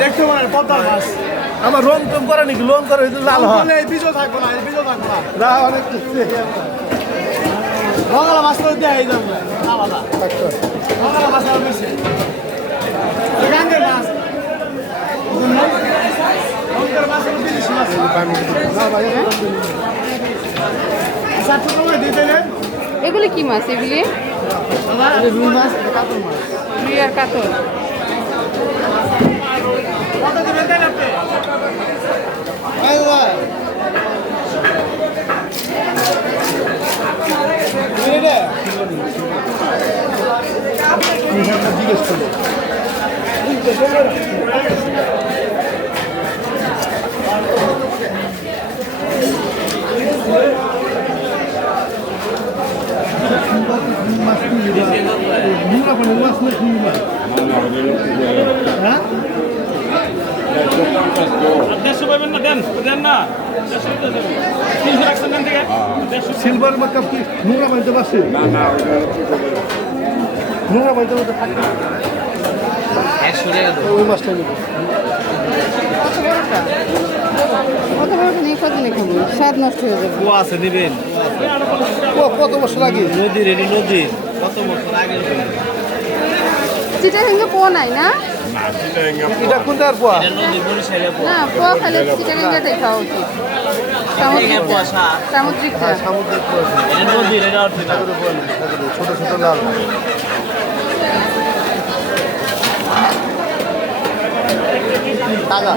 দেখতে পারেন পদ্মার মাছ আমার রং টং করে নাকি লোন করে লাল হয় বীজও থাকবো না বীজও থাকবো না না অনেক বাংলা মাছ করে দেয় এই জন্য আলাদা বাংলা মাছ আর বেশি গাঙ্গের মাছ গাঙ্গের মাছ আর বিদেশি মাছ না ভাই সাতশো টাকা দিয়ে দিলেন এগুলি কি মাছ এগুলি রুই মাছ কাতল মাছ রুই আর কাতল কত দিবেন দেন আপনি জিজ্ঞেস করবো সিলভার মাকাপ কি নোংরা বানতে পারছে নোংরা বানতে থাকে ওই মাছটা নেব কত বড়টা নিয়ে কত নিয়ে খাবো স্বাদ নষ্ট হয়ে যাবে কুয়া আছে নিবেন কত বছর আগে নদীর এটি নদীর কত বছর আগে চিটাগাঙ্গে পোয়া নাই না এটা কোন তার পোয়া নদী বরিশালে না পোয়া খাইলে চিটাগাঙ্গেটাই খাওয়া উচিত সামুদ্রিকটা সামুদ্রিকটা সামুদ্রিক পোয়া এটা নদীর এটা ছোট ছোট লাল তাজা